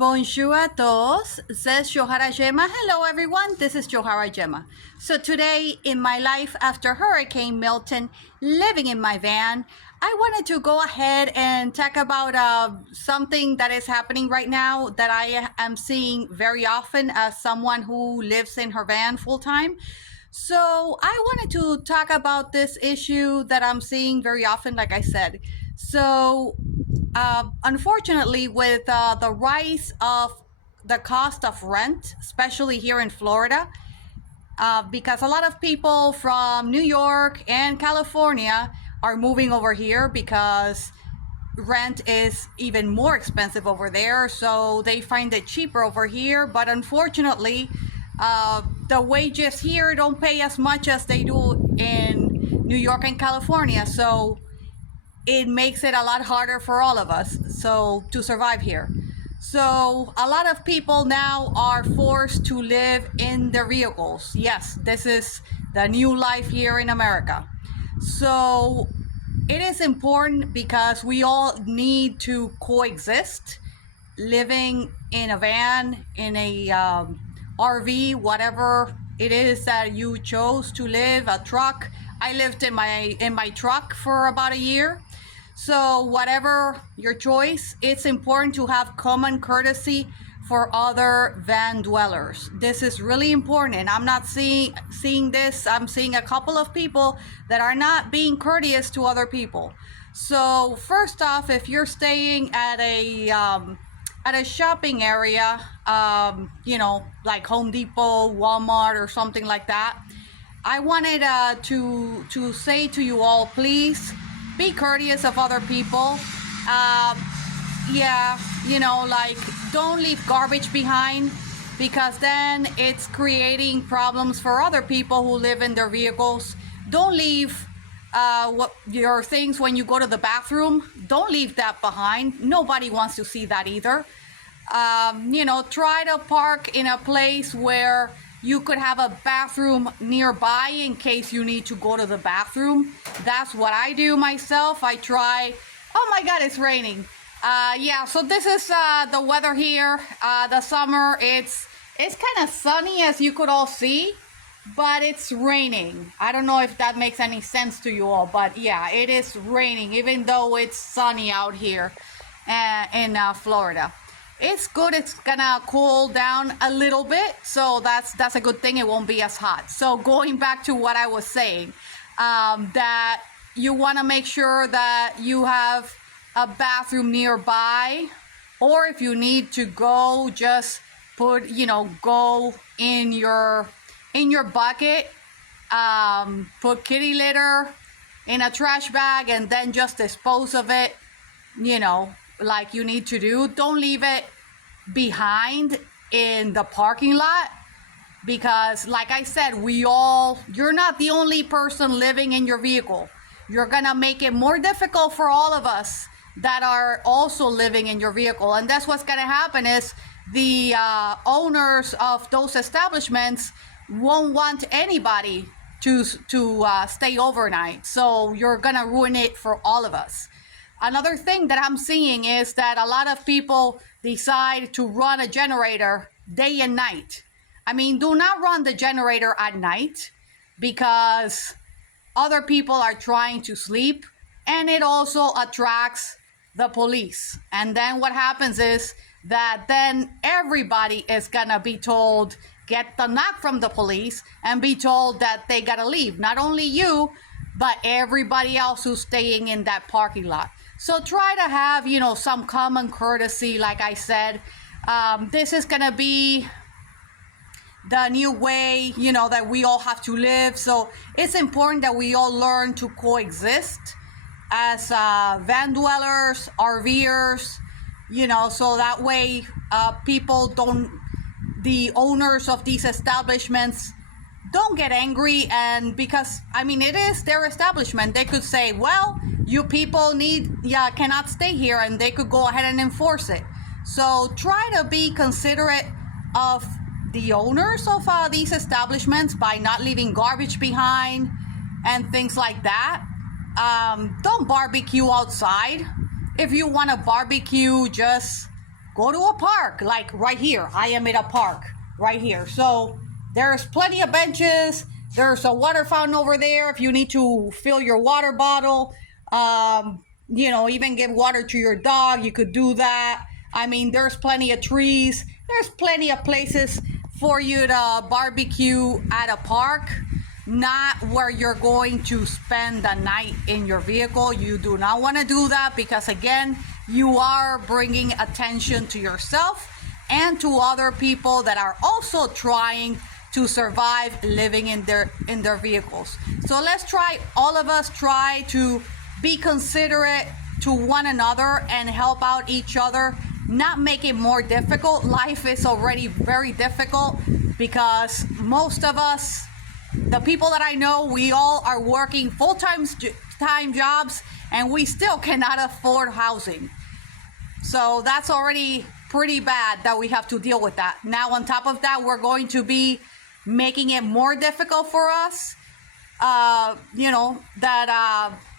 Bonjour a todos, says Johara Gemma. Hello everyone, this is Johara Gemma. So today in my life after Hurricane Milton, living in my van, I wanted to go ahead and talk about something that is happening right now that I am seeing very often as someone who lives in her van full time. So I wanted to talk about this issue that I'm seeing very often, like I said. So unfortunately, with the rise of the cost of rent, especially here in Florida, because a lot of people from New York and California are moving over here because rent is even more expensive over there, so they find it cheaper over here. But unfortunately, the wages here don't pay as much as they do in New York and California, so it makes it a lot harder for all of us to survive here. So a lot of people now are forced to live in their vehicles. Yes, this is the new life here in America. So it is important because we all need to coexist, living in a van, in a RV, whatever it is that you chose to live, a truck. I lived in my truck for about a year. So whatever your choice, it's important to have common courtesy for other van dwellers. This is really important, and I'm not seeing this. I'm seeing a couple of people that are not being courteous to other people. So first off, if you're staying at a shopping area, like Home Depot, Walmart, or something like that, I wanted to say to you all, please be courteous of other people. Don't leave garbage behind, because then it's creating problems for other people who live in their vehicles. Don't leave your things when you go to the bathroom. Don't leave that behind. Nobody wants to see that either. Try to park in a place where you could have a bathroom nearby in case you need to go to the bathroom. That's what I do myself. I try. Oh my God, it's raining. So this is the weather here. The summer, it's kind of sunny, as you could all see, but it's raining. I don't know if that makes any sense to you all, but yeah, it is raining, even though it's sunny out here in Florida. It's good. It's gonna cool down a little bit, so that's a good thing. It won't be as hot. So going back to what I was saying, that you want to make sure that you have a bathroom nearby, or if you need to go, just go in your bucket, put kitty litter in a trash bag, and then just dispose of it, like you need to do. Don't leave it behind in the parking lot, because like I said, you're not the only person living in your vehicle. You're gonna make it more difficult for all of us that are also living in your vehicle. And that's what's gonna happen is the owners of those establishments won't want anybody to stay overnight. So you're gonna ruin it for all of us. Another thing that I'm seeing is that a lot of people decide to run a generator day and night. I mean, do not run the generator at night, because other people are trying to sleep, and it also attracts the police. And then what happens is that then everybody is gonna be told, get the knock from the police, and be told that they gotta leave. Not only you, but everybody else who's staying in that parking lot. So try to have, some common courtesy, like I said. This is going to be the new way, that we all have to live. So it's important that we all learn to coexist as van dwellers, RVers, so that way the owners of these establishments don't get angry. And because, it is their establishment. They could say, well, you people cannot stay here, and they could go ahead and enforce it. So try to be considerate of the owners of these establishments by not leaving garbage behind and things like that. Don't barbecue outside. If you want to barbecue, just go to a park, like right here. I am in a park right here. So there's plenty of benches. There's a water fountain over there if you need to fill your water bottle. Even give water to your dog. You could do that. I mean, there's plenty of trees. There's plenty of places for you to barbecue at a park, not where you're going to spend the night in your vehicle. You do not want to do that because, again, you are bringing attention to yourself and to other people that are also trying to survive living in their vehicles. So let's all of us try to be considerate to one another and help out each other, not make it more difficult. Life is already very difficult because most of us, the people that I know, we all are working full-time jobs and we still cannot afford housing. So that's already pretty bad that we have to deal with that. Now, on top of that, we're going to be making it more difficult for us,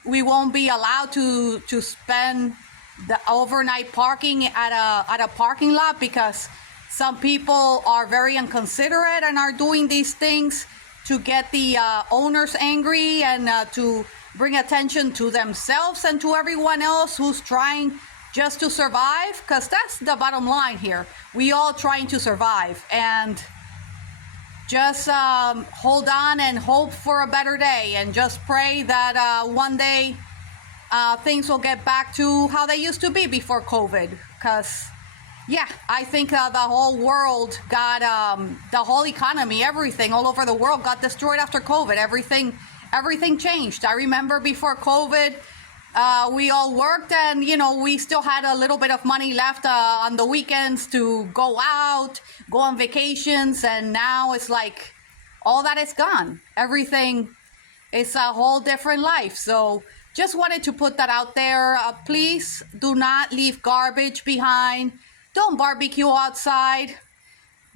we won't be allowed to spend the overnight parking at a parking lot because some people are very inconsiderate and are doing these things to get the owners angry and to bring attention to themselves and to everyone else who's trying just to survive, because that's the bottom line here. We all trying to survive, and just hold on and hope for a better day, and just pray that one day things will get back to how they used to be before COVID. Because, yeah, I think the whole world got, the whole economy, everything all over the world got destroyed after COVID. Everything changed. I remember before COVID, we all worked and, we still had a little bit of money left on the weekends to go out, go on vacations. And now it's like all that is gone. Everything is a whole different life. So just wanted to put that out there. Please do not leave garbage behind. Don't barbecue outside.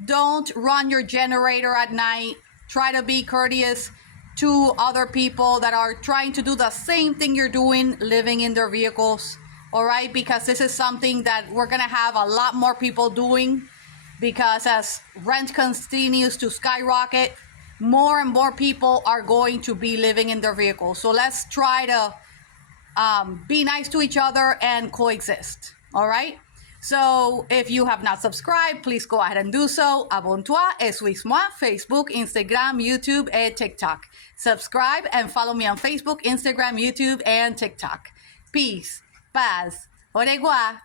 Don't run your generator at night. Try to be courteous to other people that are trying to do the same thing you're doing, living in their vehicles, all right? Because this is something that we're gonna have a lot more people doing, because as rent continues to skyrocket, more and more people are going to be living in their vehicles. So let's try to be nice to each other and coexist, all right? So if you have not subscribed, please go ahead and do so. Abonne-toi et suis-moi, Facebook, Instagram, YouTube, and TikTok. Subscribe and follow me on Facebook, Instagram, YouTube, and TikTok. Peace, paz, au revoir.